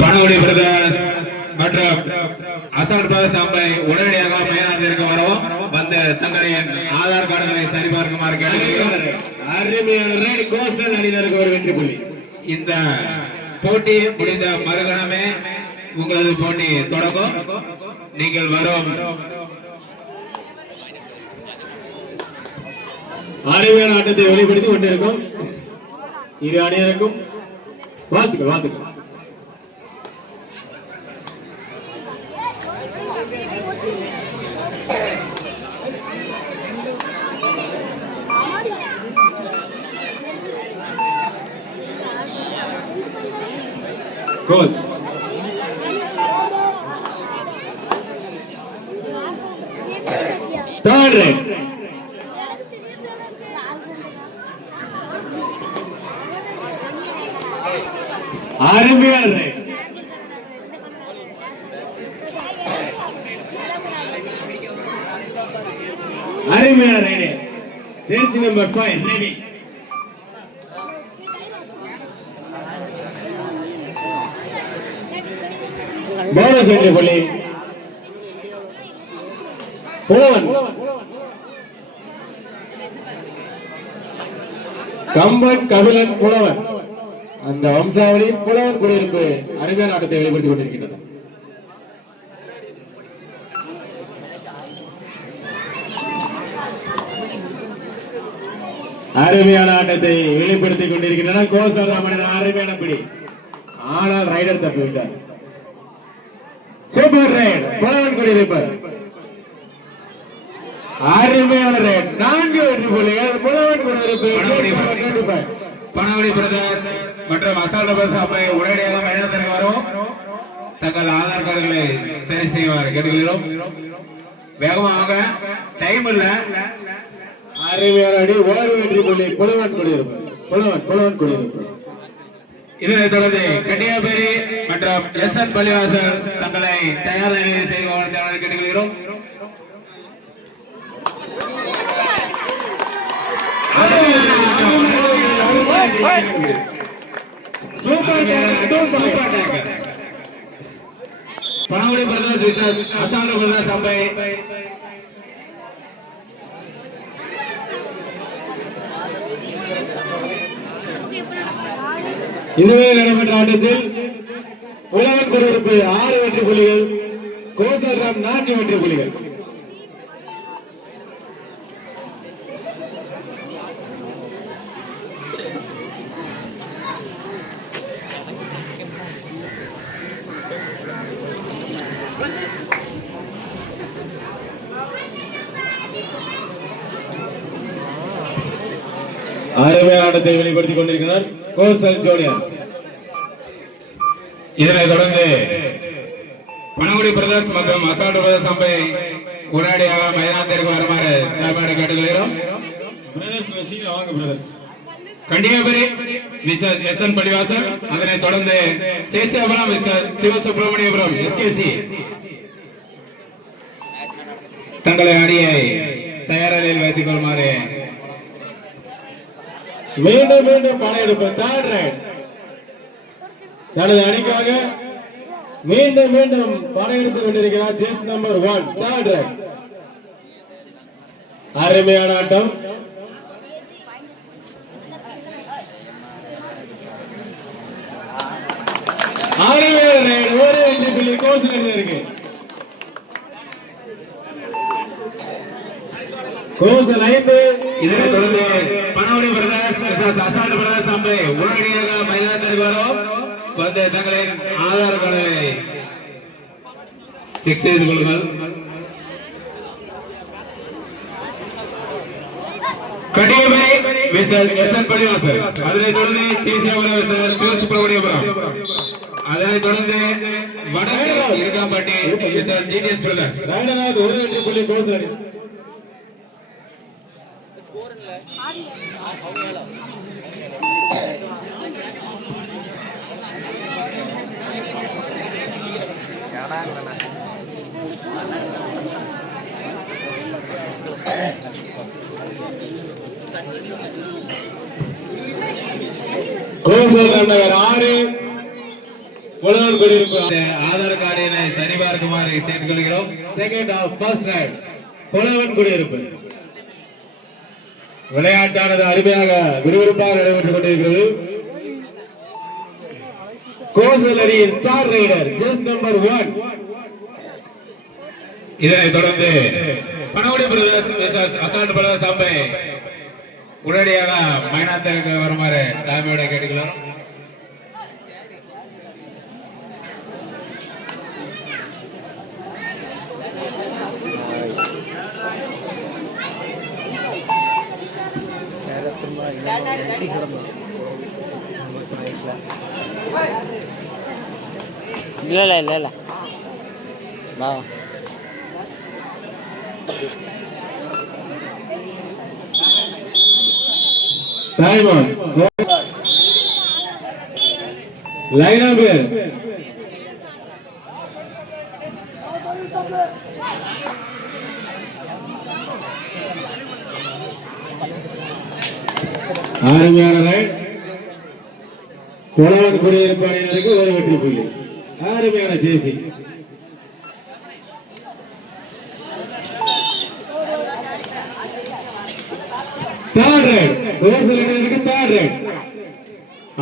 பணவடி brothers மற்றும் அசான் பாசாம்பை உடனடியாக மைதானத்திற்கு வரவும் வந்து தங்களின் ஆதார் கார்டுகளை சரிபார்க்குமாறு கேட்டுக்கொள்கிறேன். அருமையான ரைடு கோசல் அணியினருக்கு ஒரு வெற்றி புள்ளி. இந்த போட்டி முடிந்த மறுகணமே உங்களது போட்டி தொடங்கும். நீங்கள் வரும் அருமையான ஆட்டத்தை வெளிப்படுத்திக் கொண்டிருக்கும் இரு அணியினருக்கும் வாழ்த்துக்கள் வாழ்த்துக்கள். Coach. Third red. அருமையான red. அருமையான red. Jersey number 5 ready. Bonus வெற்றி புள்ளி. புலவன் கம்பன் கபிலன் புலவன் அந்த வம்சாவளி புலவன் குடியிருப்பு அருமையான ஆட்டத்தை வெளிப்படுத்திக் கொண்டிருக்கின்றனர். அருமையான ஆட்டத்தை வெளிப்படுத்திக் கொண்டிருக்கின்றனர். கோசல் ராமனின் அருமையான பிடி. ஆனால் ரைடர் தப்பிவிட்டார். சூப்பர் ரைட் புலவன் குடியிருப்பு அருமையான ரைட். 4 வெற்றி புள்ளிகள் புலவன் குடியிருப்பு. பணவடி பிரதர்ஸ் மற்றும் அசால் பாசாம்பை உடனடியாக மைதானத்திற்கு வரவும் தங்கள் ஆதார் கார்டுகளை சரி செய்வார் கேட்டுக்கிறோம். வேகமாக டைம் இல்ல. அருமையான அடி. 1 வெற்றி புள்ளி புலவன் குடியிருப்பு. புலவன் குடியிருப்பு. இதனைத் தொடர்ந்து கன்னியாகுமரி மற்றும் எஸ்என் பள்ளிவாசல் தங்களை தயார் நிலையில் செய்து கேட்டுக்கொள்கிறோம். பணவடி பிரதர்ஸ் அசான் பாசாம்பை இதுவே நடைபெற்ற ஆட்டத்தில் புலவன் குடியிருப்பு 6 வெற்றி புள்ளிகள், கோசல் ராம் 4 வெற்றி புள்ளிகள். அருமையான ஆட்டத்தை வெளிப்படுத்திக் கொண்டிருக்கிறார் கோசல் ஜூனியர்ஸ். இதனைத் தொடர்ந்து பணகுடி பிரதர்ஸ் மற்றும் அசால்ட் பாசாம்பை உடனடியாக மைதானத்திற்கு வருமாறு தாய்மாரை கேட்டுக்கொள்கிறோம். கன்னியாகுமரி மிஸ்டர் எஸ்என் பள்ளிவாசல், அதனைத் தொடர்ந்து சேஷாபுரம் மிஸ்டர் சிவசுப்பிரமணியபுரம் எஸ்கேசி தங்களை அணியை தயாரில் வைத்துக் கொள்ளுமாறு. மீண்டும் படையெடுப்பு. தேர்ட் ரைட் தனது அணிக்காக மீண்டும் படையெடுத்துக் கொண்டிருக்கிறார். ஜெஸ் நம்பர் 1 தேர்ட் ரைட். அருமையான ஆட்டம். அருமையான ரைட். ஒரு வெற்றி புள்ளி கோசல் இருக்கு. கோசல் 5. இதனைத் தொடர்ந்து பணவடி பிரதர்ஸ் அசால்ட் பாசாம்பை உடனடியாக மைதானத்திற்கு வரும் வந்து தங்களின் ஆதார் கார்டுகளை செக் செய்து கொள்ளுங்கள். கன்னியாகுமரி மிஸ்டர் எஸ்என் பள்ளிவாசல், அதனைத் தொடர்ந்து சேஷாபுரம் மிஸ்டர் சிவசுப்பிரமணியபுரம், அதனைத் தொடர்ந்து வடக்கு இருக்காம்பட்டி மிஸ்டர் ஜிடிஎஸ் பிரதர்ஸ். ஒரு வெற்றி புள்ளி கோசல். கோசல் நகர் 6 உழவர் குடியிருப்பு ஆதார் கார்டினை சரிபார்க்குமாறு கேட்டுக்கொள்கிறோம். செகண்ட் ஆஃப் ஃபர்ஸ்ட் ரைட் உழவர் குடியிருப்பு. விளையாட்டானது அருமையாக விறுவிறுப்பாக நடைபெற்றுக் கொண்டிருக்கிறது. கோசல் அணியின் ஸ்டார் ரைடர் ஜெஸ் நம்பர் 1. இதனைத் தொடர்ந்து பனகுடி பிரதர்ஸ் அசால்ட் பிரதர்ஸ் அம்பை உடனடியாக மைதானத்திற்கு வருமாறு தாழ்மையோட கேட்டுக்கிறோம். இல்ல வா டைம் ஆன் லைன் நம்பர் அருமையான ரைட். உழவன் குடியிருப்பு அணியினருக்கு ஒரு வெற்றி புள்ளி. அருமையான ஜேசி. தேர்ட் ரைட் கோசல் அணியினருக்கு தேர்ட் ரைட்.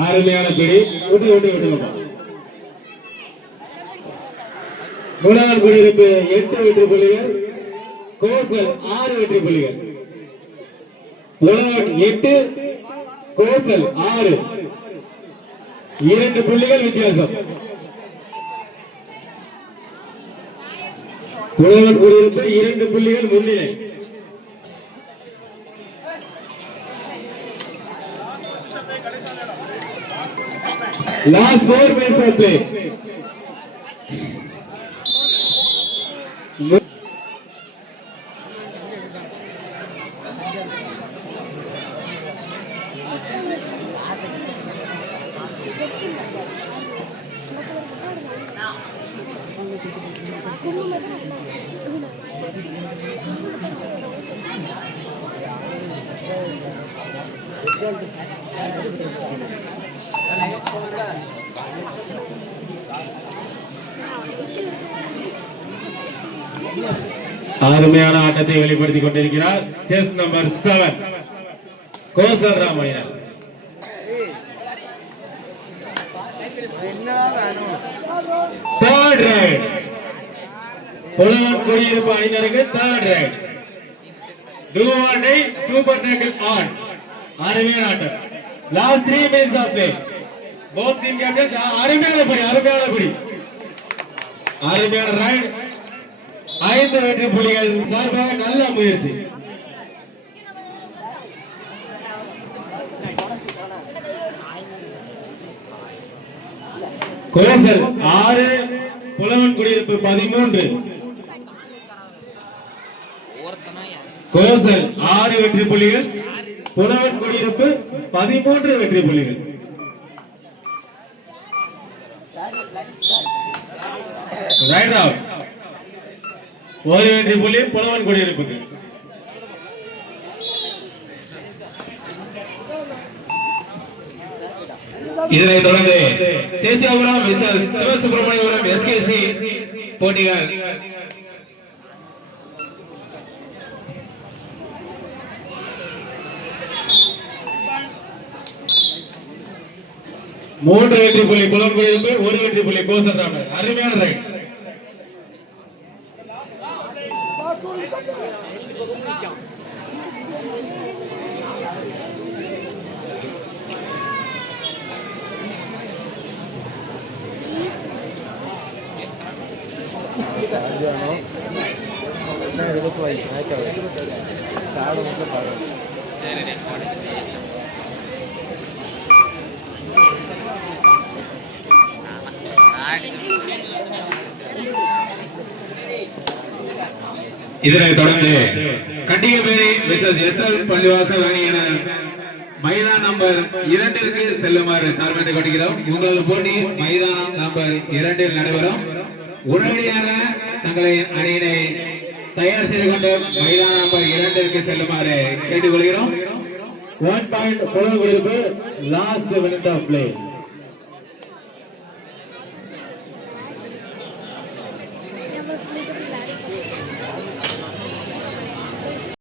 அருமையான பிடி. விட்டுங்கப்பா. உழவன் குடியிருப்பு 8 வெற்றி புள்ளிகள், கோசல் 6 வெற்றி புள்ளிகள். உழவன் 8 கோசல் 6 2 புள்ளிகள் வித்தியாசம். உழவன் குடியிருப்பு 2 புள்ளிகள் முன்னிலை. Last 4 minutes of play. அருமையான ஆட்டத்தை வெளிப்படுத்திக் கொண்டிருக்கிறார் chest number 7 Kosal Ramaiah. Third raid Uzhavan Kudiyiruppu அணியினருக்கு third raid. Do or die super tackle on. அருமையான ஆட்டம். Last 3 minutes of play. both team captains அருமையான படி. அருமையான ரைட். 5 வெற்றி புள்ளிகள் சார்பாக நல்ல முயற்சி. கோசல் 6 புலவன் குடியிருப்பு 13. கோசல் 6 வெற்றி புள்ளிகள், புலவன் குடியிருப்பு 13 வெற்றி புள்ளிகள். Right out. ஒரு வெற்றி புள்ளி புலவன் குடியிருப்புக்கு. இதனைத் தொடர்ந்து சேஷாபுரம் சிவசுப்பிரமணியபுரம் எஸ்கேசி போட்டிகள் மூன்று வெற்றி புள்ளி புலவன் குடியிருப்பு, ஒரு வெற்றி புள்ளி கோசல் ராமர். அருமையான ரைட். இதனைத் தொடர்ந்து கட்டிகப்பேரி வெர்சஸ் எஸ்எல் பள்ளிவாசல் அணியினர் மைதான நம்பர் 2ற்கு செல்லுமாறு தாழ்மையை கொண்டிருக்கிறோம். உங்களது போட்டி மைதானம் நம்பர் 2ல் நடைபெறும். உடனடியாக தங்களின் அணியினை தயார் செய்து கொண்டு மைதான நம்பர் 2ற்கு செல்லுமாறு கேட்டுக்கொள்கிறோம். 1 point புலவன் குடியிருப்பு last minute of play. Yang harus beli ke